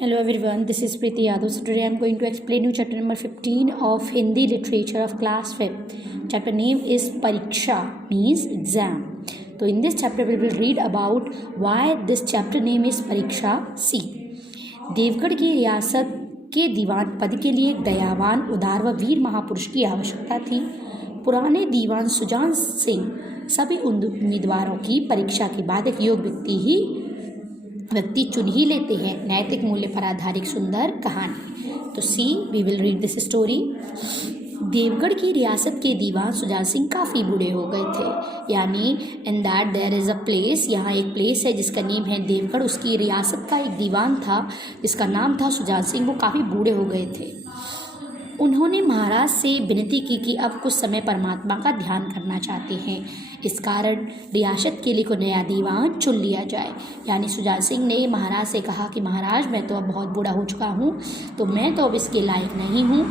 Hello everyone, this is Preeti Yadav. So today I am going to explain you chapter number 15 of Hindi literature of class 5th. Chapter name is Pariksha, means exam. So in this chapter we will read about why this chapter name is Pariksha. See, Deogarh की रियासत के दीवान पद के लिए एक दयावान, उदार व वीर महापुरुष की आवश्यकता थी। पुराने दीवान सुजान सिंह सभी उम्मीदवारों की परीक्षा के बाद एक योग्य व्यक्ति चुन ही लेते हैं। नैतिक मूल्य पर आधारित सुंदर कहानी। तो see we will read this story. Devgarh की रियासत के दीवान सुजान सिंह काफ़ी बूढ़े हो गए थे, यानी in that there is a place, यहाँ एक प्लेस है जिसका नेम है देवगढ़। उसकी रियासत का एक दीवान था जिसका नाम था सुजान सिंह। वो काफ़ी बूढ़े हो गए थे। उन्होंने महाराज से विनती की कि अब कुछ समय परमात्मा का ध्यान करना चाहते हैं, इस कारण रियासत के लिए कोई नया दीवान चुन लिया जाए। यानी सुजान सिंह ने महाराज से कहा कि महाराज, मैं तो अब बहुत बूढ़ा हो चुका हूँ, तो मैं तो अब इसके लायक नहीं हूँ।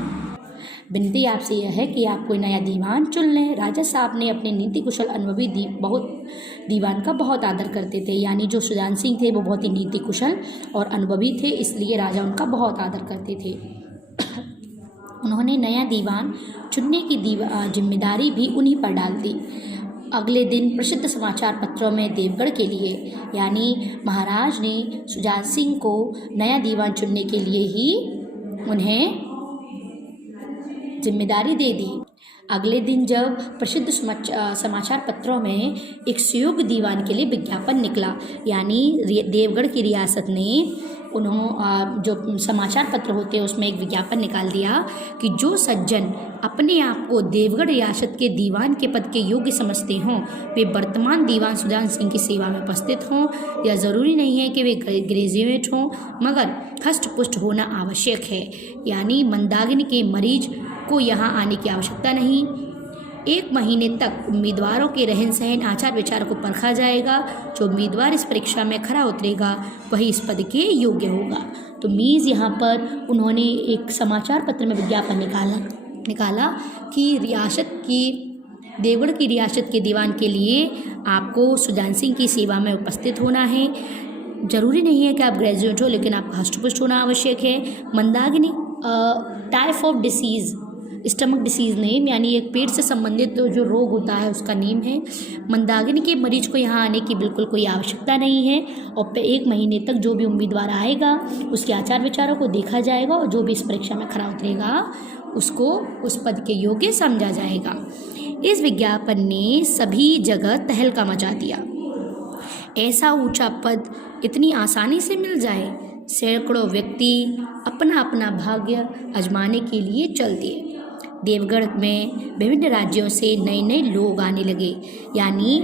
विनती आपसे यह है कि आप कोई नया दीवान चुन लें। राजा साहब ने अपने नीति कुशल अनुभवी दीवान का बहुत आदर करते थे। यानी जो सुजान सिंह थे वो बहुत ही नीति कुशल और अनुभवी थे, इसलिए राजा उनका बहुत आदर करते थे। उन्होंने नया दीवान चुनने की जिम्मेदारी भी उन्हीं पर डाल दी। अगले दिन प्रसिद्ध समाचार पत्रों में देवगढ़ के लिए, यानी महाराज ने सुजान सिंह को नया दीवान चुनने के लिए ही उन्हें जिम्मेदारी दे दी। अगले दिन जब प्रसिद्ध समाचार पत्रों में एक सुयोग्य दीवान के लिए विज्ञापन निकला, यानी देवगढ़ की रियासत ने जो समाचार पत्र होते हैं उसमें एक विज्ञापन निकाल दिया कि जो सज्जन अपने आप को देवगढ़ रियासत के दीवान के पद के योग्य समझते हों वे वर्तमान दीवान सुजान सिंह की सेवा में उपस्थित हों। यह ज़रूरी नहीं है कि वे ग्रेजुएट हों, मगर हष्ट पुष्ट होना आवश्यक है। यानी मंदाग्नि के मरीज को यहाँ आने की आवश्यकता नहीं। 1 महीने तक उम्मीदवारों के रहन सहन, आचार विचार को परखा जाएगा। जो उम्मीदवार इस परीक्षा में खरा उतरेगा वही इस पद के योग्य होगा। तो मीज़ यहाँ पर उन्होंने एक समाचार पत्र में विज्ञापन निकाला कि देवगढ़ की रियासत के दीवान के लिए आपको सुजान सिंह की सेवा में उपस्थित होना है। ज़रूरी नहीं है कि आप ग्रेजुएट हो, लेकिन आपका हष्टपुष्ट होना आवश्यक है। मंदाग्नि type of disease, stomach disease name, यानी एक पेट से संबंधित जो रोग होता है उसका नेम है। मंदाग्नि के मरीज को यहाँ आने की बिल्कुल कोई आवश्यकता नहीं है। और 1 महीने तक जो भी उम्मीदवार आएगा उसके आचार विचारों को देखा जाएगा और जो भी इस परीक्षा में खरा उतरेगा उसको उस पद के योग्य समझा जाएगा। इस विज्ञापन ने सभी जगह तहलका मचा दिया। ऐसा ऊंचा पद इतनी आसानी से मिल जाए, सैकड़ों व्यक्ति अपना अपना भाग्य आजमाने के लिए चल दिए। देवगढ़ में विभिन्न राज्यों से नए नए लोग आने लगे, यानी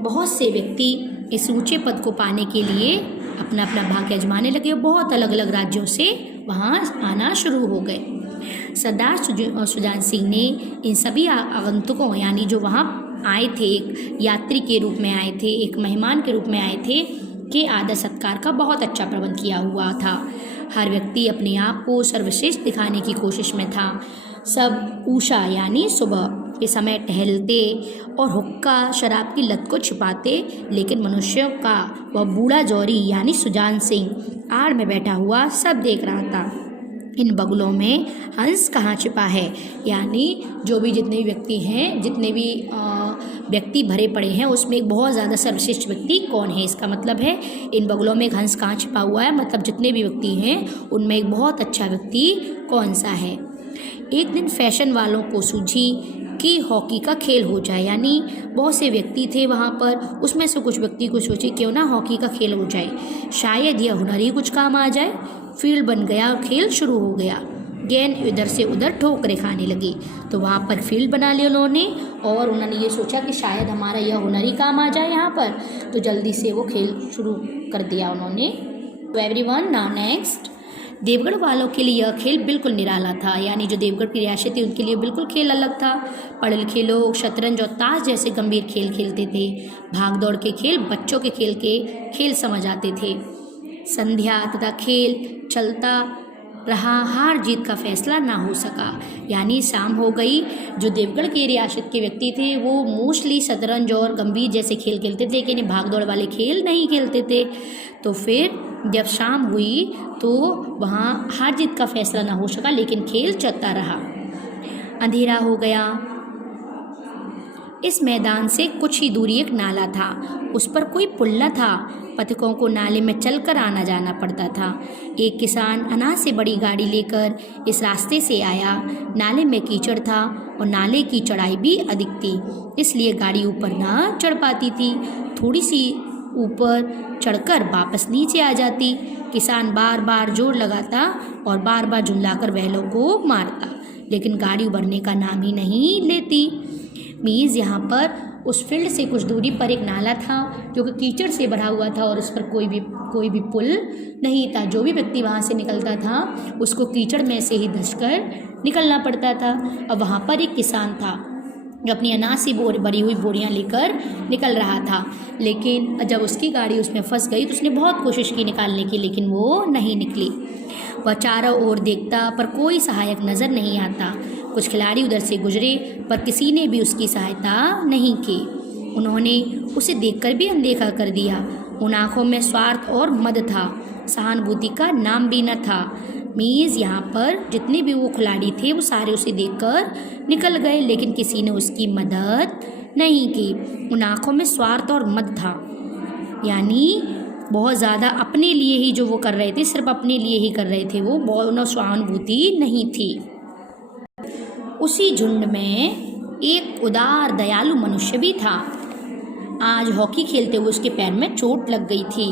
बहुत से व्यक्ति इस ऊंचे पद को पाने के लिए अपना अपना भाग्य आजमाने लगे। बहुत अलग अलग राज्यों से वहाँ आना शुरू हो गए। सरदार सुजान सिंह ने इन सभी आगंतुकों, यानी जो वहाँ आए थे, एक यात्री के रूप में आए थे, एक मेहमान के रूप में आए थे, के आदर सत्कार का बहुत अच्छा प्रबंध किया हुआ था। हर व्यक्ति अपने आप को सर्वश्रेष्ठ दिखाने की कोशिश में था। सब उषा यानी सुबह के समय टहलते और हुक्का शराब की लत को छिपाते, लेकिन मनुष्यों का वह बूढ़ा जौहरी यानी सुजान सिंह आड़ में बैठा हुआ सब देख रहा था। इन बगुलों में हंस कहाँ छिपा है, यानी जो भी जितने व्यक्ति हैं, जितने भी व्यक्ति भरे पड़े हैं उसमें एक बहुत ज़्यादा सर्वश्रेष्ठ व्यक्ति कौन है, इसका मतलब है इन बगुलों में एक हंस कहाँ छिपा हुआ है, मतलब जितने भी व्यक्ति हैं उनमें एक बहुत अच्छा व्यक्ति कौन सा है। एक दिन फैशन वालों को सूझी कि हॉकी का खेल हो जाए, यानी बहुत से व्यक्ति थे वहाँ पर, उसमें से कुछ व्यक्ति को सोचे क्यों ना हॉकी का खेल हो जाए, शायद यह हुनर ही कुछ काम आ जाए। फील्ड बन गया और खेल शुरू हो गया। गेंद इधर से उधर ठोकरें खाने लगी, तो वहाँ पर फील्ड बना लिया उन्होंने और उन्होंने ये सोचा कि शायद हमारा यह हुनर ही काम आ जाए यहाँ पर, तो जल्दी से वो खेल शुरू कर दिया उन्होंने। तो एवरीवन, नाउ नेक्स्ट। देवगढ़ वालों के लिए यह खेल बिल्कुल निराला था, यानी जो देवगढ़ की रियासत थी उनके लिए बिल्कुल खेल अलग था। पढ़े लिखे लोग शतरंज और ताश जैसे गंभीर खेल खेलते थे। भाग दौड़ के खेल बच्चों के खेल समझ आते थे। संध्या तथा खेल चलता रहा, हार जीत का फैसला ना हो सका, यानी शाम हो गई। जो देवगढ़ की रियासत के व्यक्ति थे वो मोस्टली शतरंज और गंभीर जैसे खेल खेलते थे, लेकिन भाग दौड़ वाले खेल नहीं खेलते थे। तो फिर जब शाम हुई तो वहाँ हार जीत का फैसला ना हो सका, लेकिन खेल चलता रहा। अंधेरा हो गया। इस मैदान से कुछ ही दूरी एक नाला था, उस पर कोई पुल न था। पथिकों को नाले में चलकर आना जाना पड़ता था। एक किसान अनाज से बड़ी गाड़ी लेकर इस रास्ते से आया। नाले में कीचड़ था और नाले की चढ़ाई भी अधिक थी, इसलिए गाड़ी ऊपर ना चढ़ पाती थी। थोड़ी सी ऊपर चढ़कर वापस नीचे आ जाती। किसान बार बार जोर लगाता और बार बार झुंझलाकर बैलों को मारता, लेकिन गाड़ी उबरने का नाम ही नहीं लेती। मीज़ यहाँ पर उस फील्ड से कुछ दूरी पर एक नाला था जो कि कीचड़ से भरा हुआ था और उस पर कोई भी पुल नहीं था। जो भी व्यक्ति वहाँ से निकलता था उसको कीचड़ में से ही धंसकर निकलना पड़ता था। अब वहाँ पर एक किसान था जो अपनी अनाज से भरी हुई बोरियां लेकर निकल रहा था, लेकिन जब उसकी गाड़ी उसमें फंस गई तो उसने बहुत कोशिश की निकालने की, लेकिन वो नहीं निकली। वह चारों ओर देखता पर कोई सहायक नज़र नहीं आता। कुछ खिलाड़ी उधर से गुजरे पर किसी ने भी उसकी सहायता नहीं की। उन्होंने उसे देखकर भी अनदेखा कर दिया। उन आँखों में स्वार्थ और मद था, सहानुभूति का नाम भी न था। मीज़ यहाँ पर जितने भी वो खिलाड़ी थे वो सारे उसे देखकर निकल गए, लेकिन किसी ने उसकी मदद नहीं की। उन आँखों में स्वार्थ और मद था, यानी बहुत ज़्यादा अपने लिए ही जो वो कर रहे थे, सिर्फ अपने लिए ही कर रहे थे, वो बहुत सहानुभूति नहीं थी। उसी झुंड में एक उदार दयालु मनुष्य भी था। आज हॉकी खेलते हुए उसके पैर में चोट लग गई थी।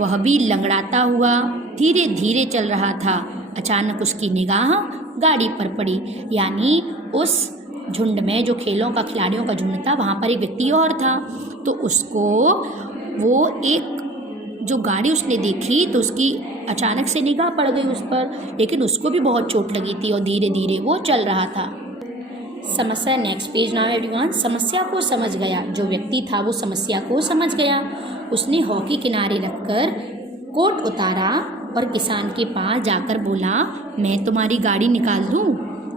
वह भी लंगड़ाता हुआ धीरे धीरे चल रहा था। अचानक उसकी निगाह गाड़ी पर पड़ी, यानी उस झुंड में जो खेलों का खिलाड़ियों का झुंड था वहाँ पर एक व्यक्ति और था। तो उसको वो एक जो गाड़ी उसने देखी तो उसकी अचानक से निगाह पड़ गई उस पर, लेकिन उसको भी बहुत चोट लगी थी और धीरे धीरे वो चल रहा था। समस्या नेक्स्ट पेज नाउ एवरीवन। समस्या को समझ गया, जो व्यक्ति था वो समस्या को समझ गया। उसने हॉकी किनारे रखकर कोट उतारा और किसान के पास जाकर बोला, मैं तुम्हारी गाड़ी निकाल दूं?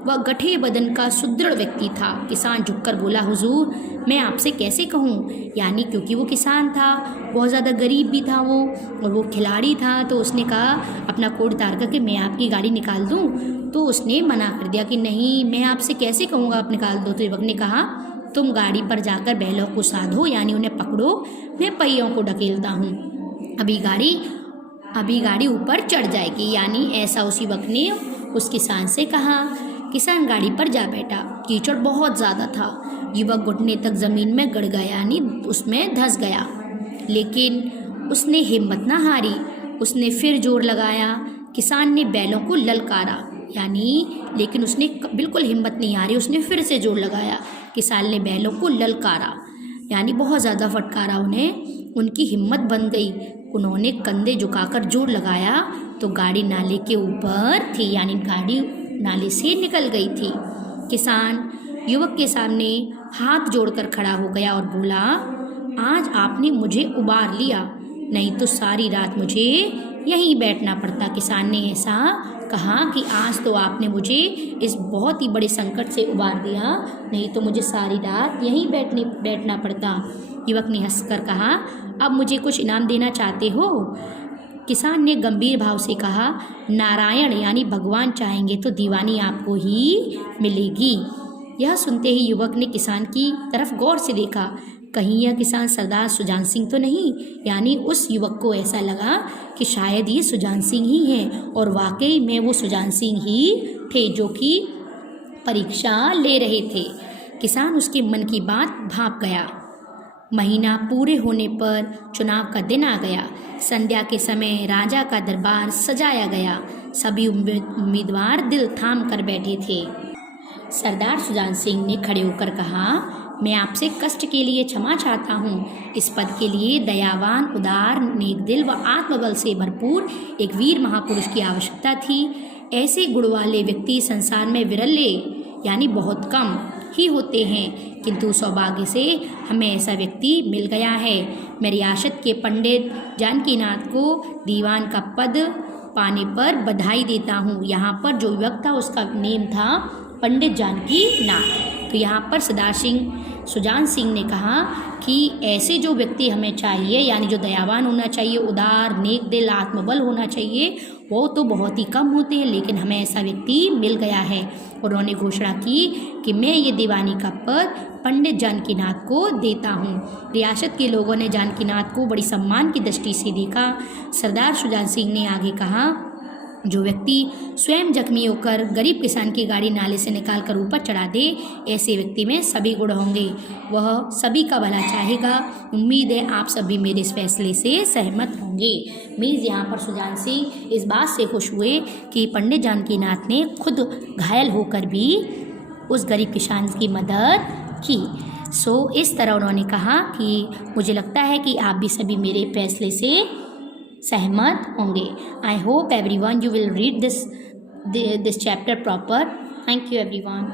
वह गठे बदन का सुदृढ़ व्यक्ति था। किसान झुककर बोला, हुजूर मैं आपसे कैसे कहूँ, यानी क्योंकि वो किसान था, बहुत ज़्यादा गरीब भी था वो, और वो खिलाड़ी था, तो उसने कहा अपना कोट उतार कर कि मैं आपकी गाड़ी निकाल दूँ। तो उसने मना कर दिया कि नहीं, मैं आपसे कैसे कहूँगा आप निकाल दो। तो युवक ने कहा, तुम गाड़ी पर जाकर बैलों को साधो, यानी उन्हें पकड़ो, मैं पहियों को ढकेलता हूँ, अभी गाड़ी ऊपर चढ़ जाएगी, यानी ऐसा उस युवक ने उस किसान से कहा। किसान गाड़ी पर जा बैठा। कीचड़ बहुत ज़्यादा था। युवक घुटने तक ज़मीन में गड़ गया, यानी उसमें धंस गया, लेकिन उसने हिम्मत ना हारी। उसने फिर जोर लगाया। किसान ने बैलों को ललकारा, लेकिन उसने बिल्कुल हिम्मत नहीं हारी। उसने फिर से जोर लगाया। किसान ने बैलों को ललकारा, यानी बहुत ज़्यादा फटकारा उन्हें। उनकी हिम्मत बन गई। उन्होंने कंधे झुकाकर जोर लगाया तो गाड़ी नाले के ऊपर थी, यानी गाड़ी नाले से निकल गई थी। किसान युवक के सामने हाथ जोड़कर खड़ा हो गया और बोला, आज आपने मुझे उबार लिया, नहीं तो सारी रात मुझे यहीं बैठना पड़ता। किसान ने ऐसा कहा कि आज तो आपने मुझे इस बहुत ही बड़े संकट से उबार दिया, नहीं तो मुझे सारी रात यहीं बैठना पड़ता। युवक ने हंसकर कहा, अब मुझे कुछ इनाम देना चाहते हो? किसान ने गंभीर भाव से कहा, नारायण यानी भगवान चाहेंगे तो दीवानी आपको ही मिलेगी। यह सुनते ही युवक ने किसान की तरफ गौर से देखा। कहीं यह किसान सरदार सुजान सिंह तो नहीं? यानी उस युवक को ऐसा लगा कि शायद ये सुजान सिंह ही हैं, और वाकई में वो सुजान सिंह ही थे जो कि परीक्षा ले रहे थे। किसान उसके मन की बात भांप गया। महीना पूरे होने पर चुनाव का दिन आ गया। संध्या के समय राजा का दरबार सजाया गया। सभी उम्मीदवार दिल थाम कर बैठे थे। सरदार सुजान सिंह ने खड़े होकर कहा, मैं आपसे कष्ट के लिए क्षमा चाहता हूँ। इस पद के लिए दयावान, उदार, नेक दिल व आत्मबल से भरपूर एक वीर महापुरुष की आवश्यकता थी। ऐसे गुण वाले व्यक्ति संसार में विरले यानी बहुत कम ही होते हैं, किंतु सौभाग्य से हमें ऐसा व्यक्ति मिल गया है। मैं रियासत के पंडित जानकीनाथ को दीवान का पद पाने पर बधाई देता हूँ। यहाँ पर जो युवक था उसका नेम था पंडित जानकीनाथ। तो यहाँ पर सुजान सिंह ने कहा कि ऐसे जो व्यक्ति हमें चाहिए, यानी जो दयावान होना चाहिए, उदार, नेक दिल, आत्मबल होना चाहिए, वो तो बहुत ही कम होते हैं, लेकिन हमें ऐसा व्यक्ति मिल गया है। उन्होंने घोषणा की कि मैं ये दीवानी का पद पंडित जानकीनाथ को देता हूँ। रियासत के लोगों ने जानकीनाथ को बड़ी सम्मान की दृष्टि से देखा। सरदार सुजान सिंह ने आगे कहा, जो व्यक्ति स्वयं जख्मी होकर गरीब किसान की गाड़ी नाले से निकालकर ऊपर चढ़ा दे, ऐसे व्यक्ति में सभी गुण होंगे, वह सभी का भला चाहेगा। उम्मीद है आप सभी मेरे इस फैसले से सहमत होंगे। मीन्स यहाँ पर सुजान सिंह इस बात से खुश हुए कि पंडित जानकीनाथ ने खुद घायल होकर भी उस गरीब किसान की मदद की। इस तरह उन्होंने कहा कि मुझे लगता है कि आप भी सभी मेरे फैसले से सहमत होंगे। I hope everyone you will read this chapter proper. Thank you everyone.